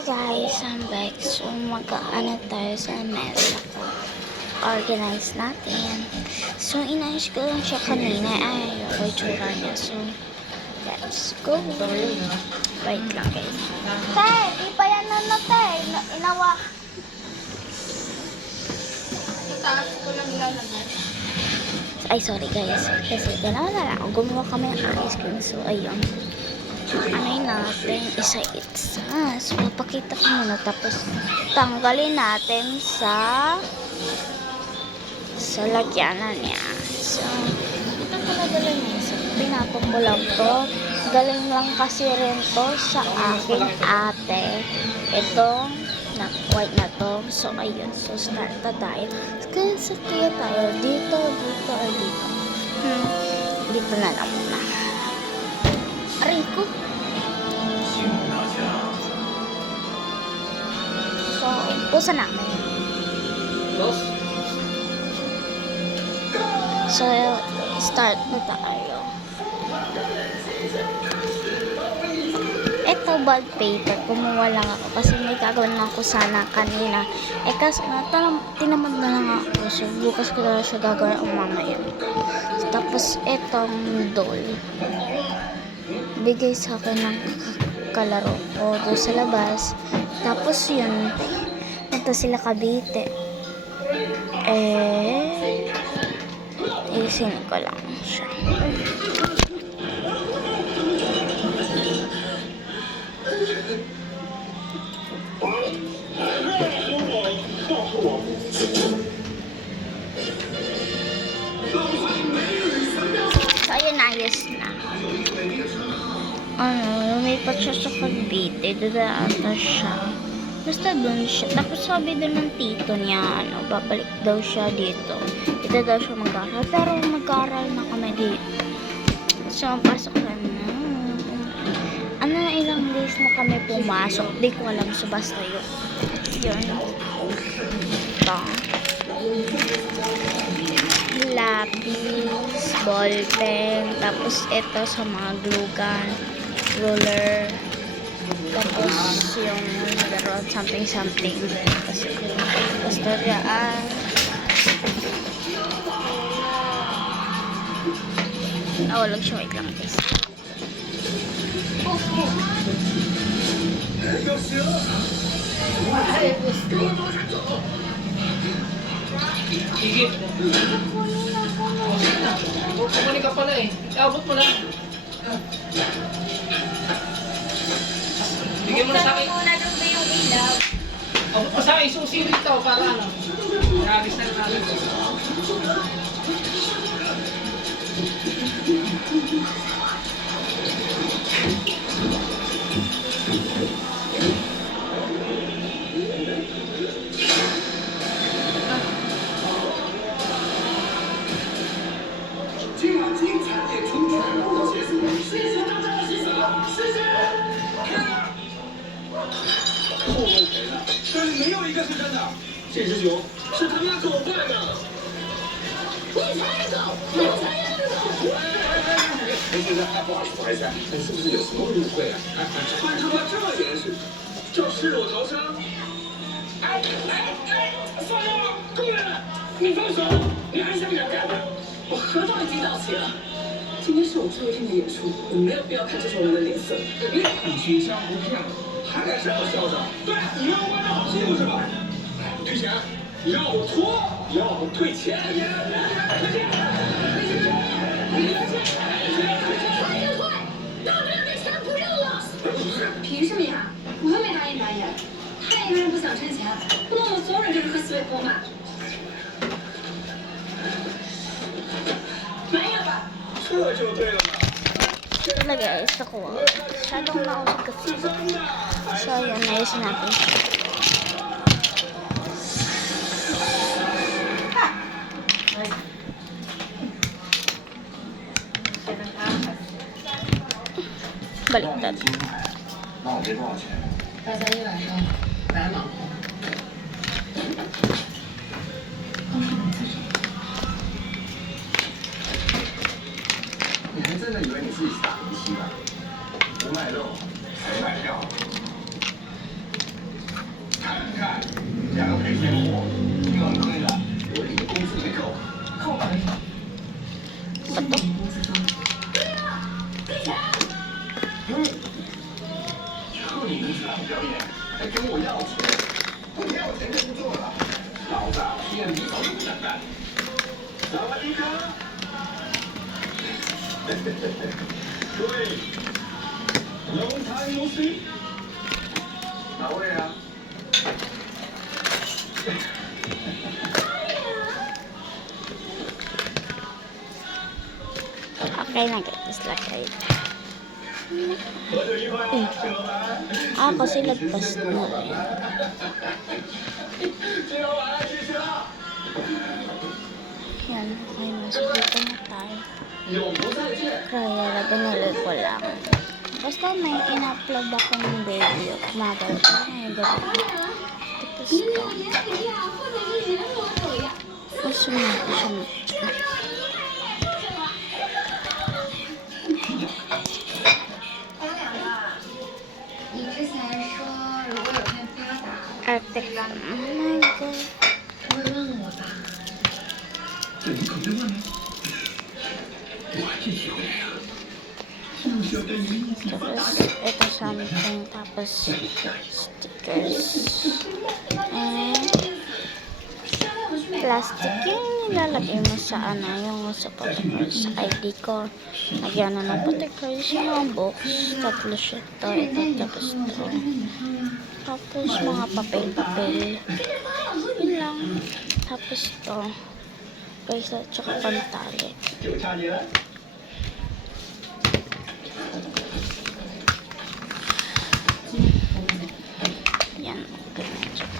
Guys, I'm back. So, mag-ano tayo sa mesa ko. Organize natin. So, inayos ko lang siya kanina. Ay, ako itsura niya. So, let's go. Wait lang guys. Te, di pa yan na te. Inawa. Itaas ko lang ilalagay. Ay, sorry guys. Kasi ganawa na lang. Gumawa kami ng ice cream. So, ayun. Ano'y natin isa-isa. So, papakita ko muna. Tapos, tanggalin natin sa lagyanan niya. So, ito talaga lang niya. So, pinapok ko lang to. Galing lang kasi rin to sa aking ate. Itong white na to. So, ayun. So, start na tayo. So, kaya tayo. Dito, or dito. Dito na lang muna. Aray ko. So, pusa namin. So, start na tayo. Ito, bond paper. Kumuha lang ako kasi may gagawin lang ako sana kanina. Kasi tinamad na lang ako. So, bukas ko na siya gagawin mamaya. So, tapos, itong doll. Bigay sa akin ng kalaro ko doon sa labas. Tapos yun, ito sila Cavite. Isin ko lang siya. So, ayun, ayos na. Lumipat siya sa Cavite. Dada siya. Basta dun siya. Tapos sabi dun ng tito niya, babalik daw siya dito. Dito daw siya mag-aral. Pero mag-aral na kami dito. So, pasok na ilang days na kami pumasok. Di ko alam. So, basta yun. Ito. Lapis, ballpen, tapos ito sa mga glue gun, ruler, tapos yung laruan something kasi basta dyan. Walang siya, wait lang guys. Higit. Kukunin ka pala eh. Abot mo na. Bigyan mo na sa akin. Abot mo sa akin. Susi rito para ano. Nagagis na natin.但是没有一个是真的，这只熊是他妈狗坏的。你才是狗，你才是狗！现在不好意思，不好意思，你是不是有什么误会啊？穿他妈这么严实，叫赤裸逃生？放手！工人，你放手！你还想忍干吗？我合同已经到期了。今天是我最后一天的演出，我没有必要看这种人的脸色。你取消不骗我。还敢这么嚣张？对，你让我玩的好辛苦是吧？退钱，你让我脱，要我退钱，退钱，大不了这钱不挣了。凭什么呀？我又没答应导演，他一个人不想挣钱，不能我们所有人跟着喝西北风吗？没有吧？这就对了嘛。Ito guys, ako. Masyadong nausap kasi. So, yun, nais natin siya. Baliktad. 那我这多少钱？大家一晚上来忙活。你还真的以为你自己是打游戏吧？不卖肉，还卖料。出场表演，还跟我要钱，不要钱就不做了。老子偏离早就不想干。萨瓦迪卡，各位，Long time no see。哪位啊？ Okay na guys, lagay. 喝酒愉快啊，小白。 Kasi lagpas na rin. 今晚晚上继续啦。 Yan, okay, nasa dito na tayo. 永不再见。 Kaya binili ko lang. Basta may in-upload akong video. Kumagal ko na gabi. Tapos ito. Gusto na ko siya matcha. 你之前说如果有天发达， Arctic. Oh my god. 不会问我吧？这你可别问了，我还是体会呀。就是跟你一起发达 Tapos ito something. Tapos stickers. And plastic yung nilalagay mo sa ano, yung sa photocards, sa ID ko. Lagyan na ng photocards yung mga books. Tapos ito, tapos ito. Tapos mga papel-papel. Yun lang. Tapos ito. Guys, at saka pantali. 就差你了。 Yan. Ganyan.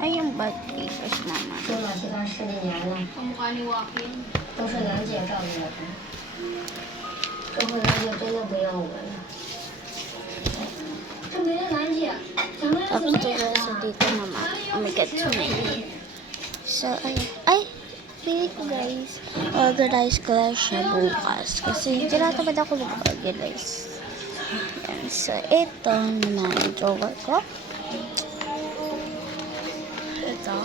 Ay, yung bad papers naman. 说了其他十几年了，都是兰姐照顾我的。这回兰姐真的不要我了。这没了兰姐，咱们要怎 Tapos 么 ito 演 guys, 啊？ dito naman. Oh my god, so many. So, ayun. Ay! Pili ko guys. Organize ko lang siya bukas. Kasi tinatamad ako mag-organize. Yan. So, ito naman yung drawer ko. Ito.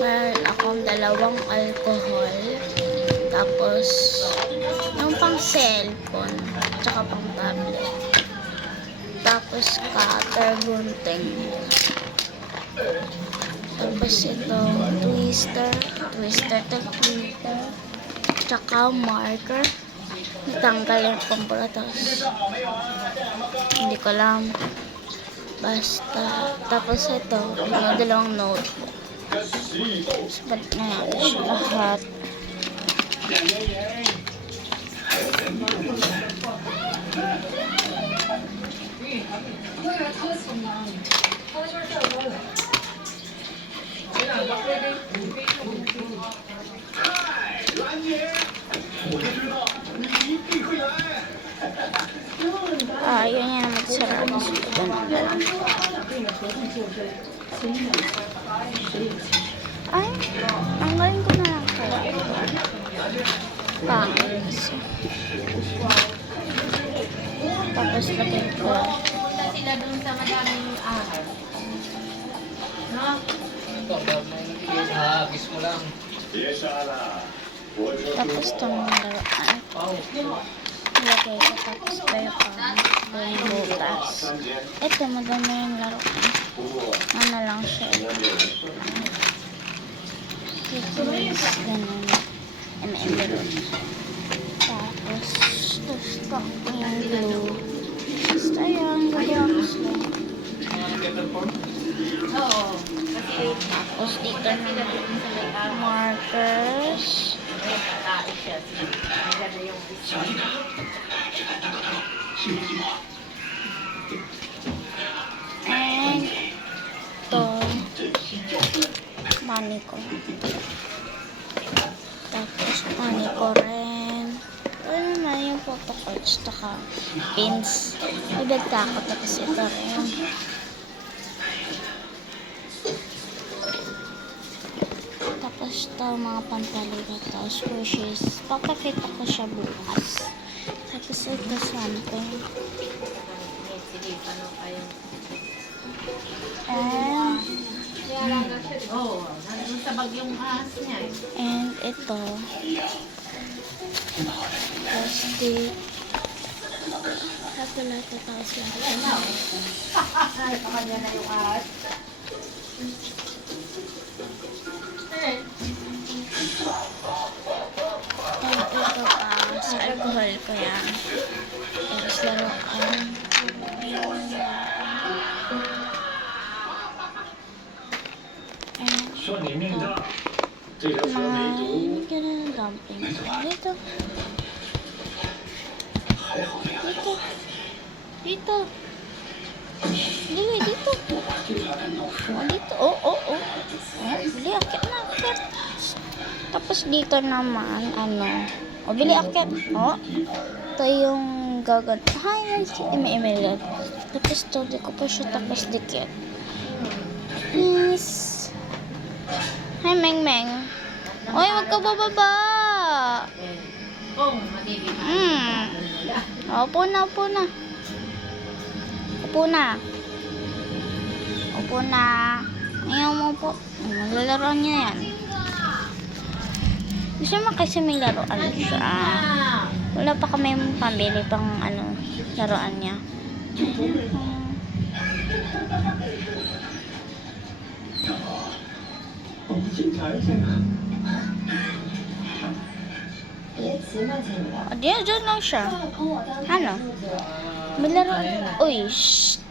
Meron akong dalawang alcohol. Tapos, yung pang cellphone. Tsaka pang tablet. Tapos, cutter, gunting. Tapos ito, twister, tsaka marker. Natanggal yung pambula, tapos hindi ko alam. Basta, tapos ito, yung dalawang notebook. Sabat na yan siya lahat. Yun yan naman sarap. So, ganun na lang. Ay, tanggalin ko na lang kaya ito. Pangit. Tapos lagay ko. sila dun sa madaming ahas. No? Ito, hagis mo lang. 别杀了，我说 Tapos itong laruan. Wow. Ilagay ko tapos tayo pa yung butas. Ito, madami yung laruan. Ano lang siya. Ito is ganun. M&M. Tapos, stock ko yung glue. Basta yun, gagawin ko Oo. Kasi Tapos dito na markers. nakain siya. Maganda yung And ito, money ko. Tapos money ko rin. Ano na yung photo cards, taka pins. Ibigta ko tapos ito rin. Tapos ito mga pantaliga, tapos squishes. Papakita ko siya bukas. Tapos ito something. sige, ano kayo? And Oo, nandun sa bagyong ahas niya eh. And ito. Plastic. Happy Life 2000. Ay, pakanya na yung ahas. And ito pa. Sa alcohol ko yan. Tapos laruan. And 说你命大，这条蛇没毒， ganun dumpling. Dito. 还好没有 Dito. Dito. Dili, dito. 对他感到失 Oh, dito. Oh, oh, oh. Oh, bili, akit na, akit. Tapos dito naman, ano. Oh, bili, akit. Oh. Ito yung gagan. Yan si Eme-Eme. Tapos to, di ko pa siya tapos dikit. Yes. Hi, Meng Meng. Oy, wag ka bababa. Kung magiging Upo na, upo na. Upo na. Upo na. Ayaw mo po. Maglalaroan niya yan. Gusto mo kasi may laruan siya. Wala pa kami pambili pang ano, laruan niya. 我们检查一下。 别急嘛，姐姐。 Diyan lang siya. 捧我当 Ano? 柱子。 May laruan. Uy, shh.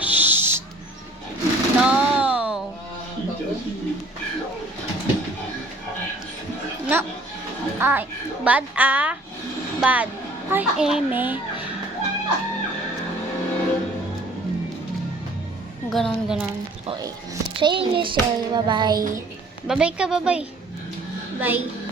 Shh. No. No. Ay, bad ah. Bad. Ay, Eme. Ganon. Okay. Say you say bye-bye. Bye-bye ka, bye-bye. Bye.